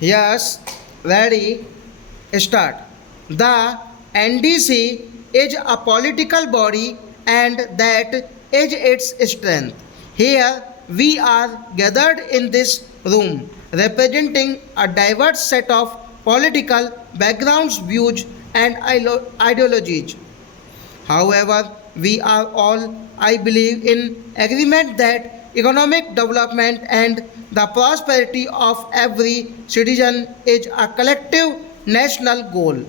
Yes, ready, start. The NDC is a political body and that is its strength. Here we are gathered in this room representing a diverse set of political backgrounds, views, and ideologies. However, we are all, I believe, in agreement that economic development and the prosperity of every citizen is a collective national goal.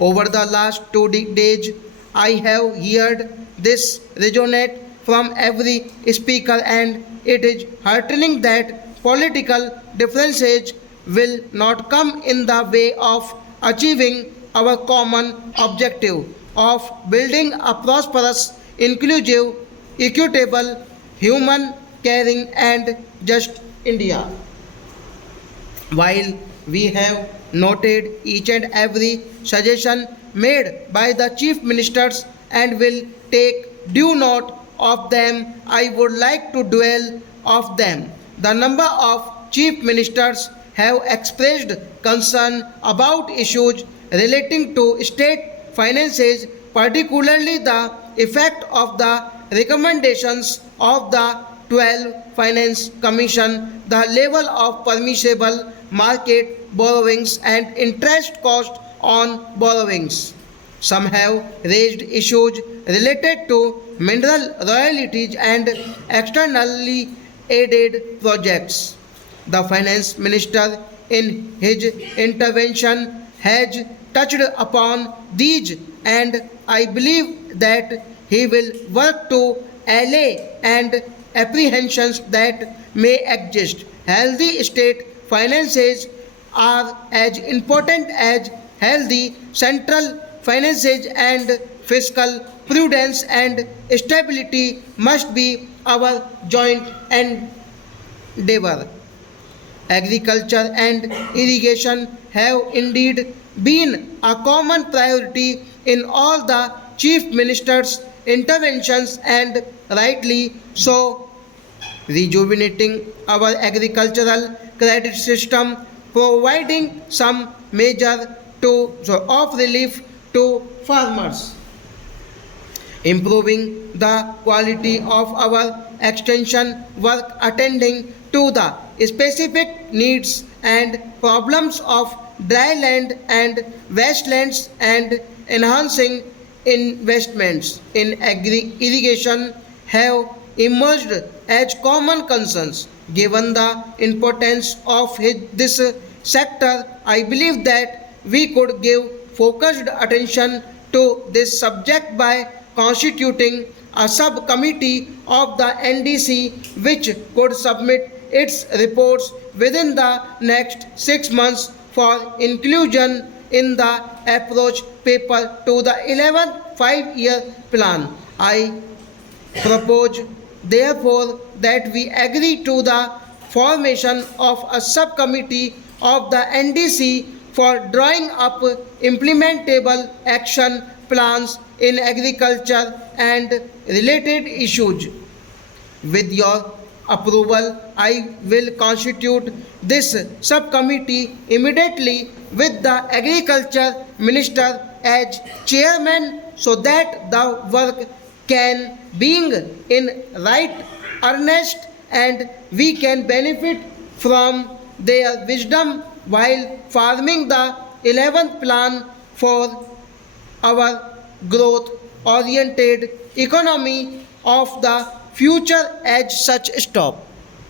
Over the last 2 decades, I have heard this resonate from every speaker, and it is heartening that political differences will not come in the way of achieving our common objective of building a prosperous, inclusive, equitable, human, caring, and just India. While we have noted each and every suggestion made by the chief ministers and will take due note of them, I would like to dwell of them. The number of chief ministers have expressed concern about issues relating to state finances, particularly the effect of the recommendations of the 12 Finance Commission, the level of permissible market borrowings and interest cost on borrowings. Some have raised issues related to mineral royalties and externally aided projects. The finance minister, in his intervention, has touched upon these, and I believe that he will work to allay and apprehensions that may exist. Healthy state finances are as important as healthy central finances, and fiscal prudence and stability must be our joint endeavor. Agriculture and irrigation have indeed been a common priority in all the chief ministers' interventions, and rightly so. Rejuvenating our agricultural credit system, providing some measure of relief to farmers, improving the quality of our extension work, attending to the specific needs and problems of dry land and wastelands, and enhancing investments in irrigation have emerged as common concerns. Given the importance of this sector, I believe that we could give focused attention to this subject by constituting a subcommittee of the NDC which could submit its reports within the next 6 months for inclusion in the approach paper to the 11th five-year plan. I propose therefore that we agree to the formation of a subcommittee of the NDC for drawing up implementable action plans in agriculture and related issues. With your approval, I will constitute this subcommittee immediately with the Agriculture Minister as chairman, so that the work can being in right earnest and we can benefit from their wisdom while forming the 11th plan for our growth oriented economy of the future as such. Stop.